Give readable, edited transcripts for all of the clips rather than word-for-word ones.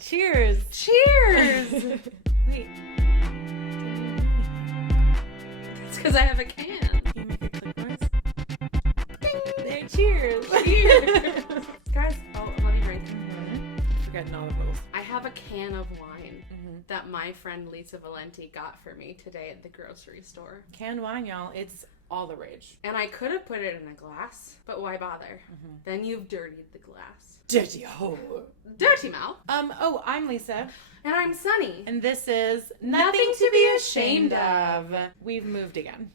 Cheers. Cheers! Wait. It's because I have a can. Can you make a click noise? There, cheers. Cheers. Guys, let me drink. Forgetting all the rules. I have a can of wine that my friend Lisa Valenti got for me today at the grocery store. Canned wine, y'all. It's all the rage. And I could have put it in a glass, but why bother? Then you've dirtied the glass. Dirty hole. Dirty mouth. I'm Lisa. And I'm Sunny. And this is Nothing to be ashamed of. We've moved again.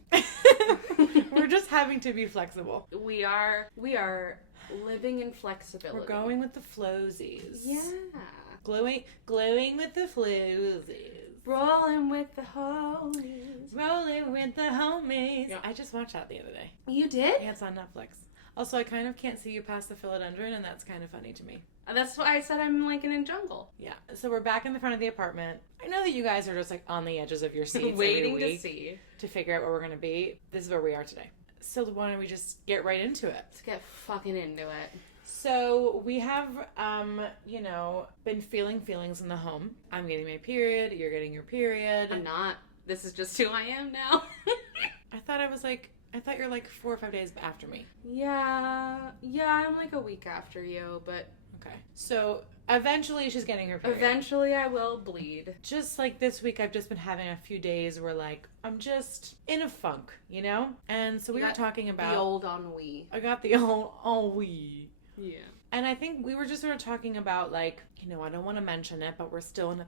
We're just having to be flexible. We are living in flexibility. We're going with the flowsies. Yeah. Glowing with the flowsies. Rolling with the homies. Rolling with the homies. Yeah. I just watched that the other day. You did? Yeah, it's on Netflix. Also, I kind of can't see you past the philodendron, and that's kind of funny to me. That's why I said I'm like in a jungle. Yeah. So we're back in the front of the apartment. I know that you guys are just like on the edges of your seats Waiting every week to see. to figure out where we're going to be. This is where we are today. So why don't we just get right into it? Let's get fucking into it. So we have, been feeling feelings in the home. I'm getting my period. You're getting your period. I'm not. This is just who I am now. I thought you're like 4 or 5 days after me. Yeah, I'm like a week after you, but... Okay. So eventually she's getting her period. Eventually I will bleed. Just like this week, I've just been having a few days where like, I'm just in a funk, you know? And so we were talking about... The old ennui. I got the old ennui. Yeah. And I think we were just sort of talking about like, I don't want to mention it, but we're still in a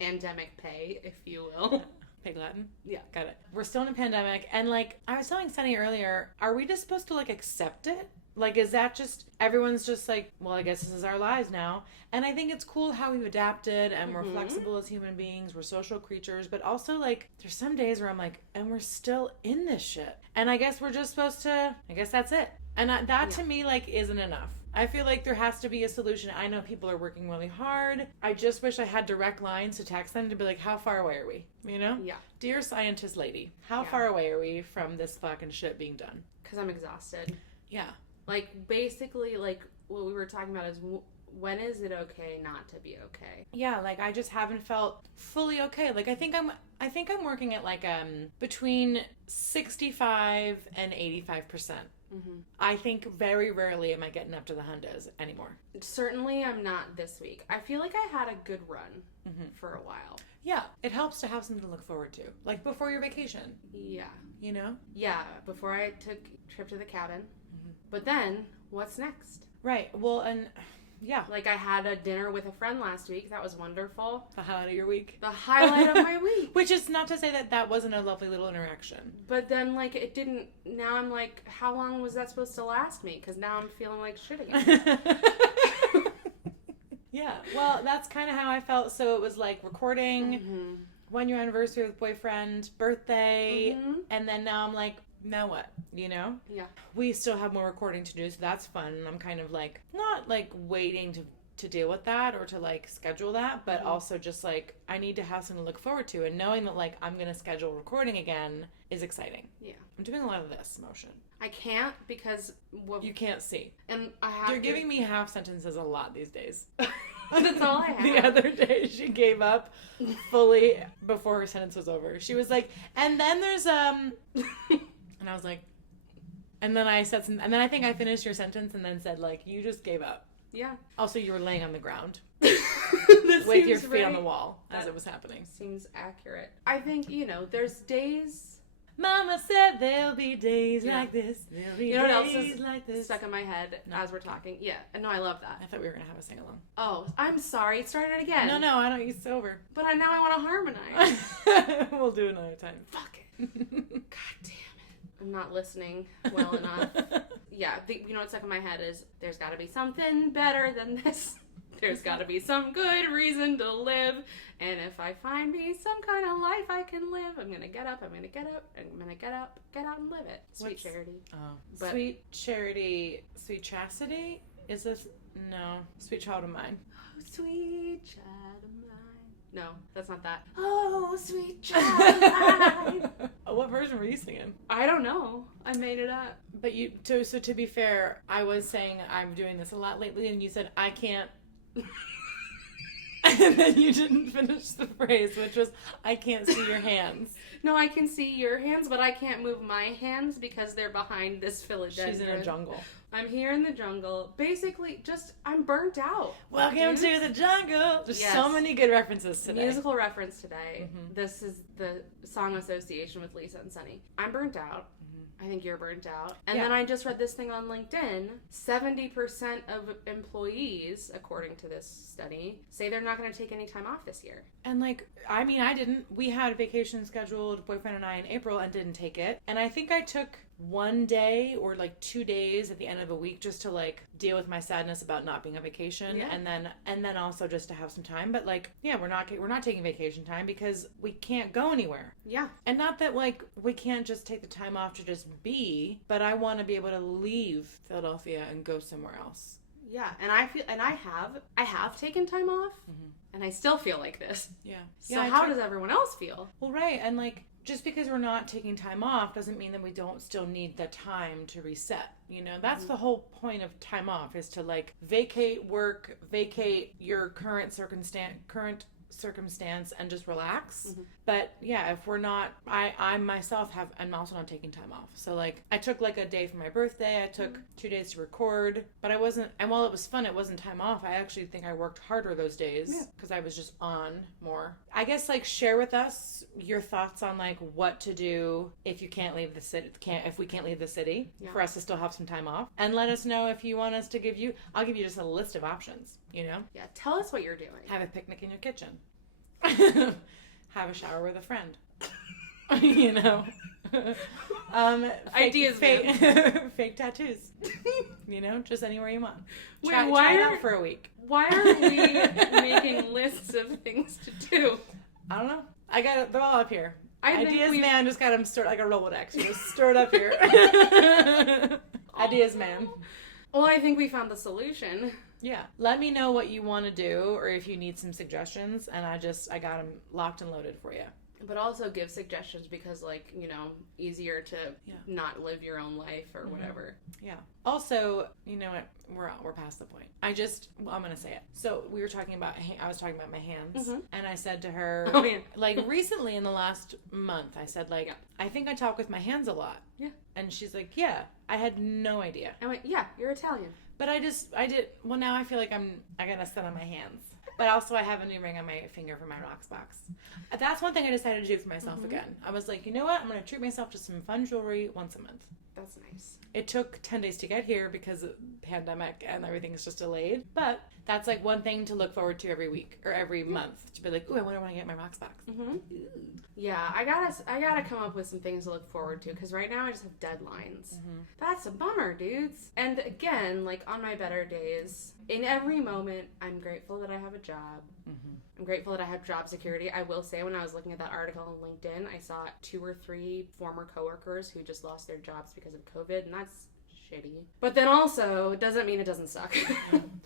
pandemic. Pandemic pay, if you will. Pig Latin? Yeah. Got it. We're still in a pandemic. And like, I was telling Sunny earlier, are we just supposed to like accept it? Like, is that just, everyone's just like, well, I guess this is our lives now. And I think it's cool how we've adapted and we're flexible as human beings. We're social creatures. But also, like, there's some days where I'm like, and we're still in this shit. And I guess we're just supposed to, I guess that's it. And that to me, like, isn't enough. I feel like there has to be a solution. I know people are working really hard. I just wish I had direct lines to text them to be like, how far away are we? You know? Yeah. Dear scientist lady, how far away are we from this fucking shit being done? Because I'm exhausted. Yeah. Like, basically, like, what we were talking about is when is it okay not to be okay? Yeah, like, I just haven't felt fully okay. Like, I think I'm working at, like, between 65 and 85%. I think very rarely am I getting up to the hundas anymore. Certainly I'm not this week. I feel like I had a good run for a while. Yeah, it helps to have something to look forward to. Like before your vacation. Yeah. You know? Yeah, before I took a trip to the cabin. But then, what's next? Right, well, and... Yeah. Like, I had a dinner with a friend last week. That was wonderful. The highlight of your week. The highlight of my week. Which is not to say that wasn't a lovely little interaction. But then, like, it didn't... Now I'm like, how long was that supposed to last me? Because now I'm feeling like shit again. Yeah. Well, that's kind of how I felt. So it was, like, recording, 1 year anniversary with boyfriend, birthday, and then now I'm like... Now what? You know? Yeah. We still have more recording to do, so that's fun. And I'm kind of like, not like waiting to deal with that or to like schedule that, but also just like, I need to have something to look forward to. And knowing that like, I'm going to schedule recording again is exciting. Yeah. I'm doing a lot of this motion. I can't because... You can't see. And I have You're giving me half sentences a lot these days. That's all I have. The other day, she gave up fully before her sentence was over. She was like, and then there's, And I was like, and then I said and then I think I finished your sentence and then said, like, you just gave up. Yeah. Also, you were laying on the ground with your feet on the wall as it was happening. Seems accurate. I think, there's days. Mama said there'll be days like this. There'll be what else days is like this. stuck in my head as we're talking? Yeah. No, I love that. I thought we were going to have a sing-along. Oh, I'm sorry. Start it again. No, I don't use sober. But now I want to harmonize. We'll do it another time. Fuck it. God damn. I'm not listening well enough. Yeah, what's stuck in my head is there's got to be something better than this. There's got to be some good reason to live. And if I find me some kind of life I can live, I'm going to get up, I'm going to get up, I'm going to get out and live it. Sweet charity. Oh. But, sweet charity, sweet chastity? Is this? No. Sweet child of mine. Oh, sweet child of mine. No, that's not that. Oh, sweet child of mine. What version were you singing? I don't know. I made it up. But so to be fair, I was saying I'm doing this a lot lately, and you said I can't And then you didn't finish the phrase, which was, I can't see your hands. No, I can see your hands, but I can't move my hands because they're behind this philodendron. She's in a jungle. I'm here in the jungle. Basically, I'm burnt out. Welcome to the jungle. There's so many good references today. Musical reference today. Mm-hmm. This is the song association with Lisa and Sunny. I'm burnt out. I think you're burnt out. And then I just read this thing on LinkedIn. 70% of employees, according to this study, say they're not going to take any time off this year. And I didn't. We had a vacation scheduled, boyfriend and I, in April, and didn't take it. And I think I took 1 day or 2 days at the end of a week just to deal with my sadness about not being on vacation, and then also just to have some time. But we're not taking vacation time because we can't go anywhere. Yeah. And not that we can't just take the time off to just be, but I want to be able to leave Philadelphia and go somewhere else. Yeah, and I have taken time off, and I still feel like this. Yeah. So how does everyone else feel? Well, right, and just because we're not taking time off doesn't mean that we don't still need the time to reset. That's the whole point of time off, is to vacate work, vacate your current circumstance and just relax. Mm-hmm. But if we're not, I myself I'm also not taking time off. So I took a day for my birthday. I took 2 days to record, but I wasn't, and while it was fun, it wasn't time off. I actually think I worked harder those days because I was just on more. I guess share with us your thoughts on what to do if you can't leave the city, if we can't leave the city, for us to still have some time off, and let us know if you want us to I'll give you just a list of options, Yeah, tell us what you're doing. Have a picnic in your kitchen. Have a shower with a friend. Ideas, fake tattoos. Just anywhere you want. Wait, try it out for a week. Why are we making lists of things to do? I don't know. They're all up here. Ideas man just got them stored like a Rolodex. Stored up here. Ideas man. Well, I think we found the solution. Yeah. Let me know what you want to do, or if you need some suggestions, and I got them locked and loaded for you. But also give suggestions because, easier to not live your own life or whatever. Yeah. Also, you know what? We're past the point. I'm going to say it. So we were talking about, I was talking about my hands, and I said to her, recently in the last month, I said, I think I talk with my hands a lot. Yeah. And she's like, yeah, I had no idea. I went, yeah, you're Italian. But I did, now I feel like I got a sun on my hands. But also I have a new ring on my finger for my rocks box. That's one thing I decided to do for myself again. I was like, you know what? I'm going to treat myself to some fun jewelry once a month. That's nice. It took 10 days to get here because of the pandemic and everything is just delayed. But that's one thing to look forward to every week or every month. To be like, ooh, I want to get my rocks box. Mm-hmm. Yeah, I gotta come up with some things to look forward to because right now I just have deadlines. Mm-hmm. That's a bummer, dudes. And again, on my better days, in every moment, I'm grateful that I have a job. Mm-hmm. I'm grateful that I have job security. I will say, when I was looking at that article on LinkedIn, I saw 2 or 3 former coworkers who just lost their jobs because of COVID, and that's shitty. But then also, it doesn't mean it doesn't suck.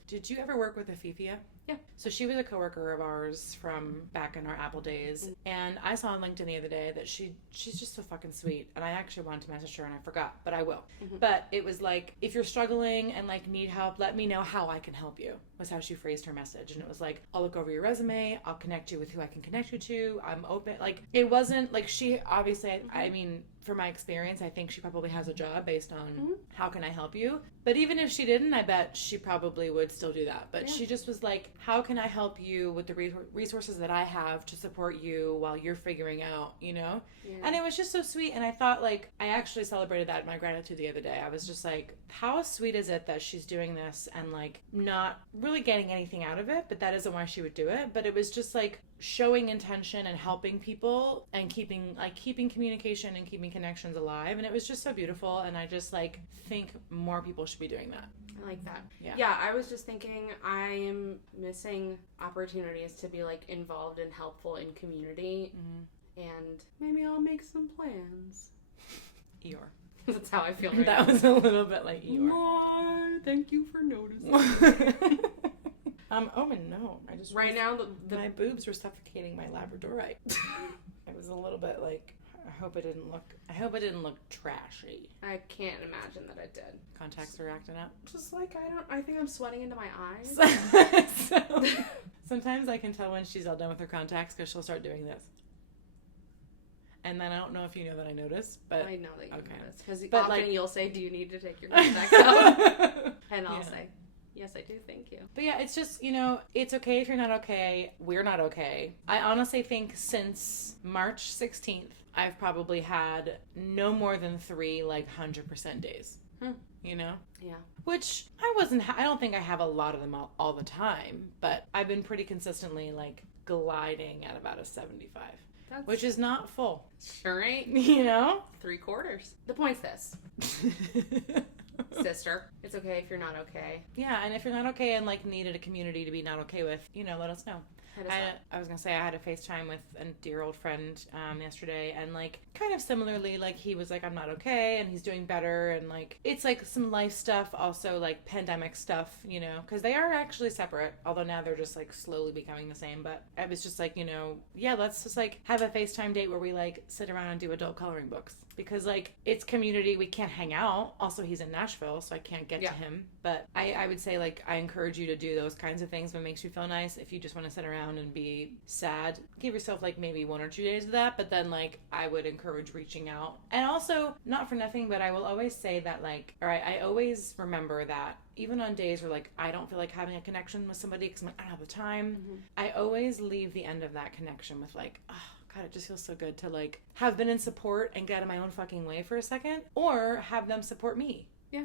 Did you ever work with Afifia? Yeah. So she was a coworker of ours from back in our Apple days. And I saw on LinkedIn the other day that she's just so fucking sweet. And I actually wanted to message her and I forgot, but I will. Mm-hmm. But it was if you're struggling and need help, let me know how I can help you, was how she phrased her message. And it was I'll look over your resume. I'll connect you with who I can connect you to. I'm open. It wasn't she obviously, I mean, for my experience, I think she probably has a job based on how can I help you. But even if she didn't, I bet she probably would still do that. But she just was how can I help you with the resources that I have to support you while you're figuring out, Yeah. And it was just so sweet. And I thought I actually celebrated that in my gratitude the other day. I was just how sweet is it that she's doing this and not really getting anything out of it, but that isn't why she would do it. But it was just showing intention and helping people and keeping communication and keeping connections alive. And it was just so beautiful. And I just think more people should be doing that. I like that. Yeah, I was just thinking I am missing opportunities to be involved and helpful in community. Mm-hmm. And maybe I'll make some plans. Eeyore. That's how I feel right That now. was a little bit like Eeyore. No, thank you for noticing. Oh no! I just right now my boobs were suffocating my Labradorite. It was a little bit I hope it didn't look trashy. I can't imagine that it did. Contacts are acting up. Just I think I'm sweating into my eyes. So sometimes I can tell when she's all done with her contacts because she'll start doing this. And then I don't know if you know that I notice, but I know that you okay. notice. Because But, often like- you'll say, do you need to take your contacts out? And I'll Yeah. say, yes, I do, thank you. But yeah, it's just, it's okay if you're not okay. We're not okay. I honestly think since March 16th, I've probably had no more than 3, 100% days. Yeah. Which I don't think I have a lot of them all the time, but I've been pretty consistently, gliding at about a 75. That's Which is not full. sure ain't 3/4. The point's this, sister. It's okay if you're not okay. Yeah, and if you're not okay and needed a community to be not okay with, let us know. Hit us up. I was gonna say I had a FaceTime with a dear old friend yesterday, and kind of similarly, he was I'm not okay, and he's doing better, and it's some life stuff, also pandemic stuff, because they are actually separate, although now they're just slowly becoming the same. But I was just yeah, let's just have a FaceTime date where we sit around and do adult coloring books, because it's community. We can't hang out. Also, he's in Nashville, so I can't get to him. But I would say I encourage you to do those kinds of things when it makes you feel nice. If you just want to sit around and be sad, give yourself maybe 1 or 2 days of that. But then I would encourage reaching out. And also, not for nothing, but I will always say that all right, I always remember that even on days where I don't feel like having a connection with somebody because I don't have the time, I always leave the end of that connection with oh God, it just feels so good to have been in support and get out of my own fucking way for a second, or have them support me. Yeah.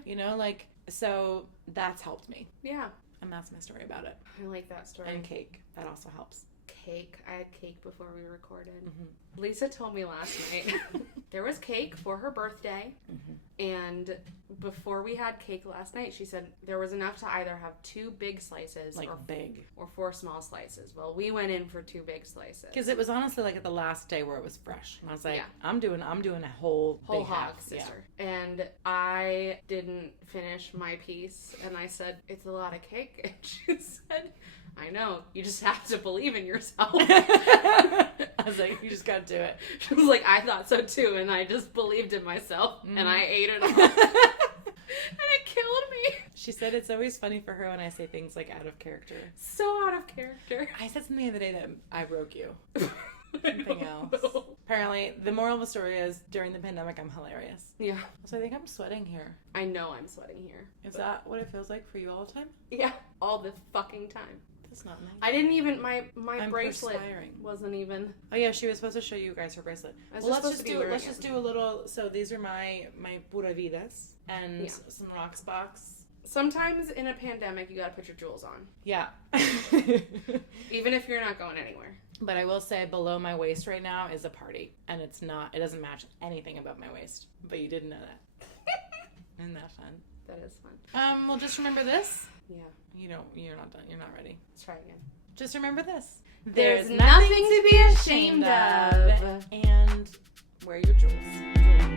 So that's helped me. Yeah. And that's my story about it. I like that story. And cake. That also helps. Cake. I had cake before we recorded. Mm-hmm. Lisa told me last night there was cake for her birthday. And before we had cake last night, she said there was enough to either have 2 big slices big. or 4 small slices. Well, we went in for 2 big slices. Because it was honestly at the last day where it was fresh. And I was Yeah. I'm doing a whole big hog, half. sister. Yeah. And I didn't finish my piece, and I said, it's a lot of cake. And she said, I know, you just have to believe in yourself. I was you just gotta do it. She was like, I thought so too, and I just believed in myself, and I ate it all. And it killed me. She said it's always funny for her when I say things out of character. So out of character. I said something the other day that I broke you. Something else. Apparently, the moral of the story is during the pandemic, I'm hilarious. Yeah. So I think I'm sweating here. I know I'm sweating here. Is that what it feels like for you all the time? Yeah. All the fucking time. That's not nice. I didn't even, my I'm bracelet perspiring. Wasn't even. Oh yeah, she was supposed to show you guys her bracelet. I was Well, just supposed to be wearing let's it. just do a little. So these are my pura vidas and Yeah. some rocks box. Sometimes in a pandemic, you gotta put your jewels on. Yeah. Even if you're not going anywhere. But I will say below my waist right now is a party, and it doesn't match anything above my waist. But you didn't know that. Isn't that fun? That is fun. Well, just remember this. Yeah. You're not done. You're not ready. Let's try again. Just remember this. There's nothing to be ashamed of. And wear your jewels.